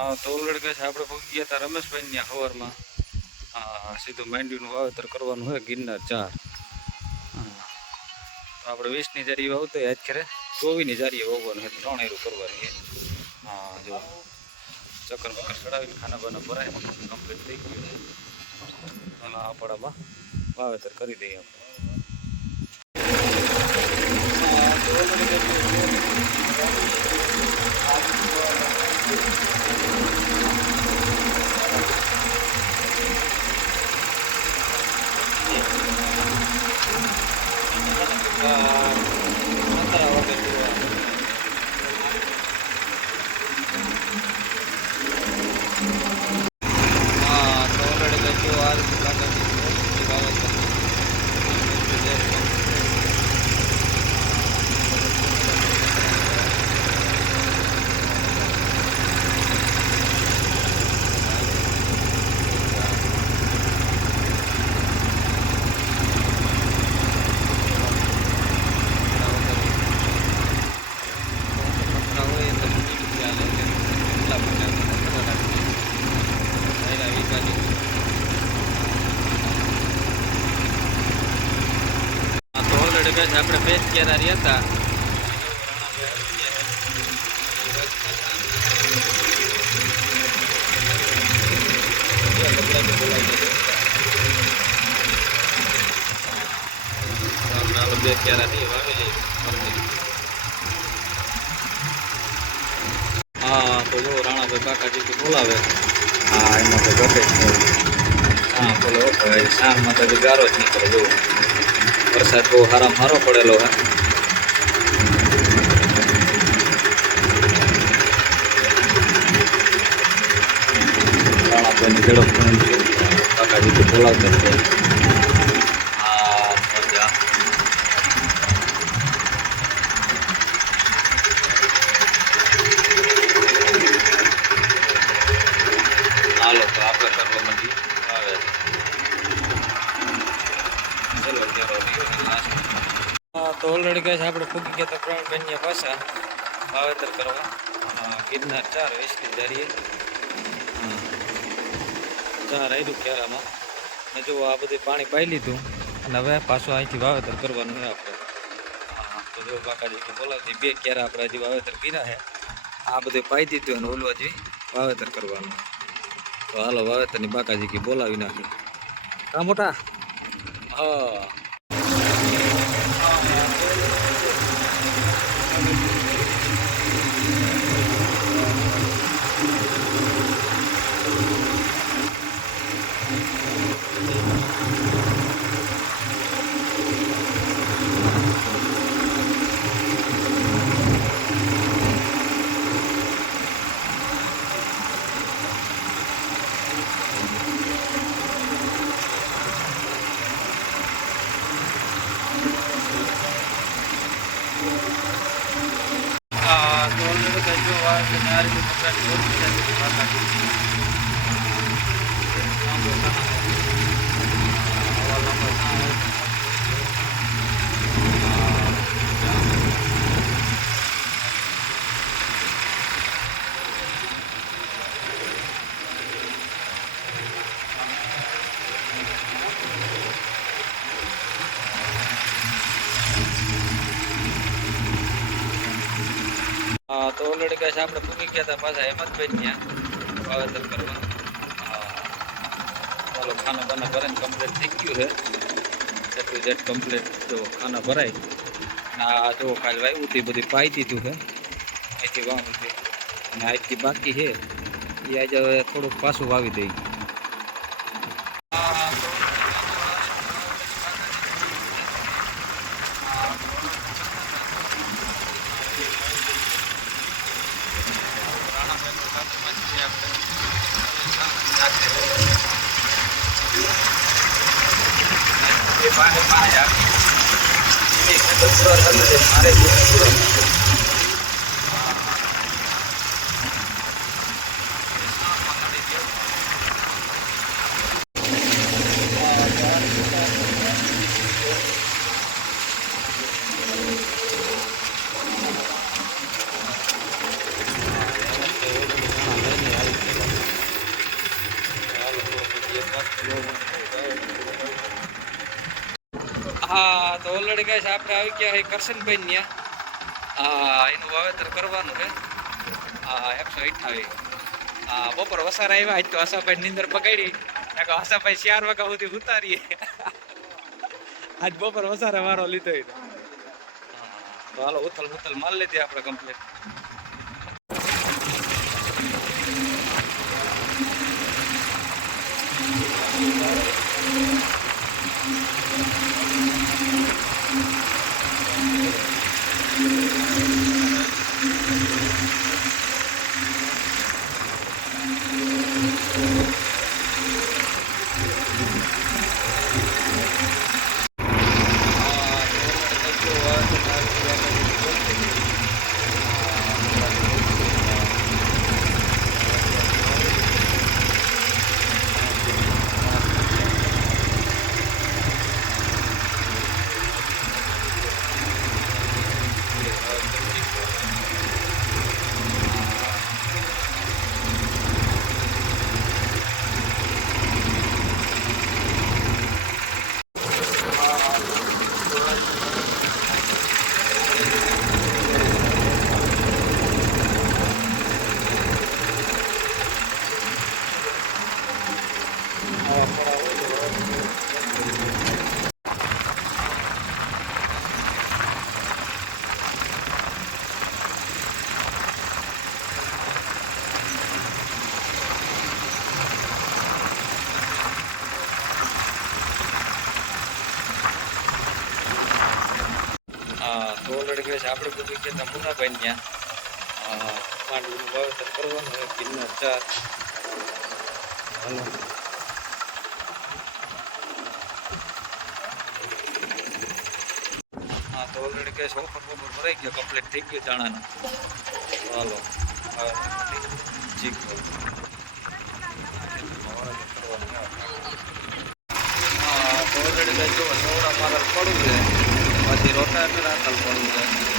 તો ઓલરેડી કહે છે આપણે પહોંચી ગયા હતા રમેશભાઈની હવારમાં સીધું માંડવીનું વાવેતર કરવાનું હોય ગિરનાર 4. તો આપણે 20ની જારી વાવતો આજ ખેરે 24ની જારી વાવવાનું હોય 3 એરું કરવાની. જો ચક્કર બક્કર ચડાવીને ખાના બાના ભરાય કમ્પ્લીટ થઈ ગયું. આપણામાં વાવેતર કરી દઈએ આપણે. આપણે પેજ ક્યારે રહ્યા હતા બે ક્યારે નહીં વાવેલી. તો જો રાણાભાઈ કાકાજી બોલાવે. એમાં તો ઘટે બોલો શામમાં તો ગારો જ નીકળે. જો વરસાદ બહુ સારો પડેલો હે. રાણાભાઈની ઝડપ પણ કાકાજી તો બોલાવતા છે. મજા હાલો તો આપણે કરવા માંડી આવે. તો ઓલરેડી કહે છે આપણે ફૂગી ગયા હતા પ્રવીણભાઈની પાછા વાવેતર કરવા ગિરનાર 4 20ની જારીએ 4 આવ્યું ક્યારામાં. ને જો આ બધું પાણી પાઈ લીધું અને હવે પાછું અહીંથી વાવેતર કરવાનું છે આપણે. તો જો કાકાજી કે બોલાવતી 2 ક્યારા આપણે હજી વાવેતર કર્યા છે. આ બધું પાઈ દીધું અને ઓલું હજી વાવેતર કરવાનું. તો હાલો વાવેતરની બાકાજી કે બોલાવી નાખી. કા મોટા તો ઓલરેડી કહે છે આપણે પૂકી ગયા હતા પાછા હેમંતભાઈ ત્યાં વાવેતર કરવા. ચાલો ખાના બાના ભરાઈને કમ્પ્લીટ થઈ ગયું છે. એટલું જેટ કમ્પ્લીટ જો ખાના ભરાય. આ જો કાલે વાવ્યું હતી બધી પાઈ દીધું છે અહીંથી વાવું છે. અને આજથી બાકી છે એ આજે હવે થોડુંક પાછું વાવી દઈ. ઓલરેડી ગાઈસ આપણે આવી ગયા છે કરશનભાઈ ન્યા એનું વાવેતર કરવાનું છે 128 બપોર વસારા આવ્યા આજ તો આશાભાઈ નીંદર પકડી આશાભાઈ 4 વાગ્યા સુધી ઉતારીએ આજ બપોર વસારા વારો લીધો તો હાલો ઉથલ માલ લીધી આપણે કમ્પ્લીટ તો ઓલરેડી કહે છે આપણે બધું કે મુનાભાઈ ત્યાં માંડવીનું વાવેતર કરવાનું હોય કિન્નર 4 તો ઓલરેડી કહે છે ઓફર ભરાઈ ગયો કમ્પ્લીટ થઈ ગયું ચણાનું હાલો તો ઓલરેડી કહે જો નવડા મારા પડું છે પછી રોટાવેટર આટલ પડવું છે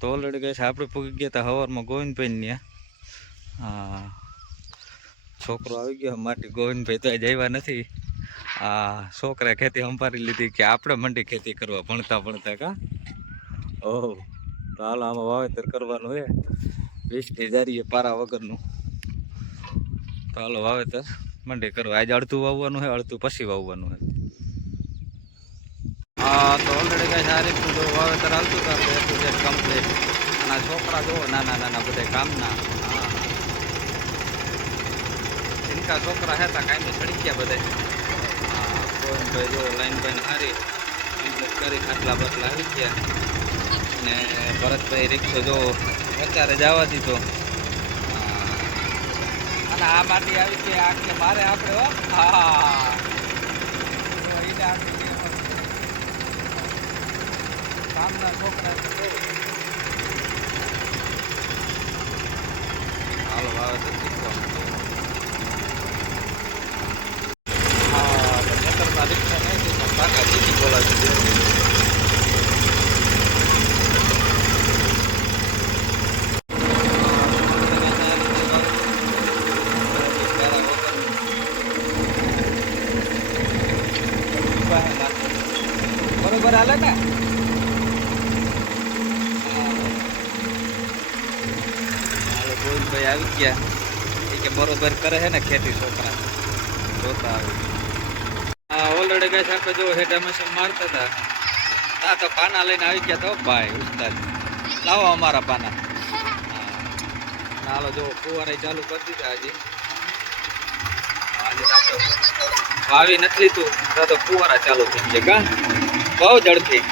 તો ઓલરેડી કહે છે આપણે પૂગી ગયા હતા સવારમાં ગોવિંદભાઈ ત્યાં છોકરો આવી ગયો માટી ગોવિંદભાઈ તો આજે આવ્યા નથી છોકરાએ ખેતી સંભાળી લીધી કે આપણે મંડી ખેતી કરવા ભણતા કા ઓહ તો હાલો આમાં વાવેતર કરવાનું છે 20 જારીએ પારા વગરનું તો હાલો વાવેતર મંડી કરવા આજે અડધું વાવવાનું છે અડધું પછી વાવવાનું છે તો ઓલરેડી કઈ આ રીતનું જો વાવેતર હાલતું હતું આપણે કમ્પ્લીટ અને છોકરા જો નાના બધા કામના જીનકા છોકરા હતા કાંઈ સડી ગયા બધા ગોવિંદભાઈ જો લાઈનભાઈ હારી કરી ખાટલા બટલા આવી ગયા અને ભરતભાઈ રિક્ષો જો અત્યારે જવા દીધો અને આ માટી આવી છે આ કે મારે આપણે કામના છોકરા હાલો વાવેતર ખેતરમાં રિક્ષા નહીં પણ પાકા જીતી બોલાવી બરોબર હાલે ને ગોવિંદભાઈ આવી ગયા કે બરોબર કરે છે ને ખેતી છોકરા જોતા આવે ઓલરેડી ગાય આપણે જો હેડ હંમેશા મારતા હતા તો પાના લઈને આવી ગયા તો ભાઈ ઉસ્તાદ લાવો અમારા પાના હાલો જો ફુવારા ચાલુ કરી દીધા હજી વાવી નથી લીધું તો ફુવારા ચાલુ થઈ ગયા કા બહુ ઝડપી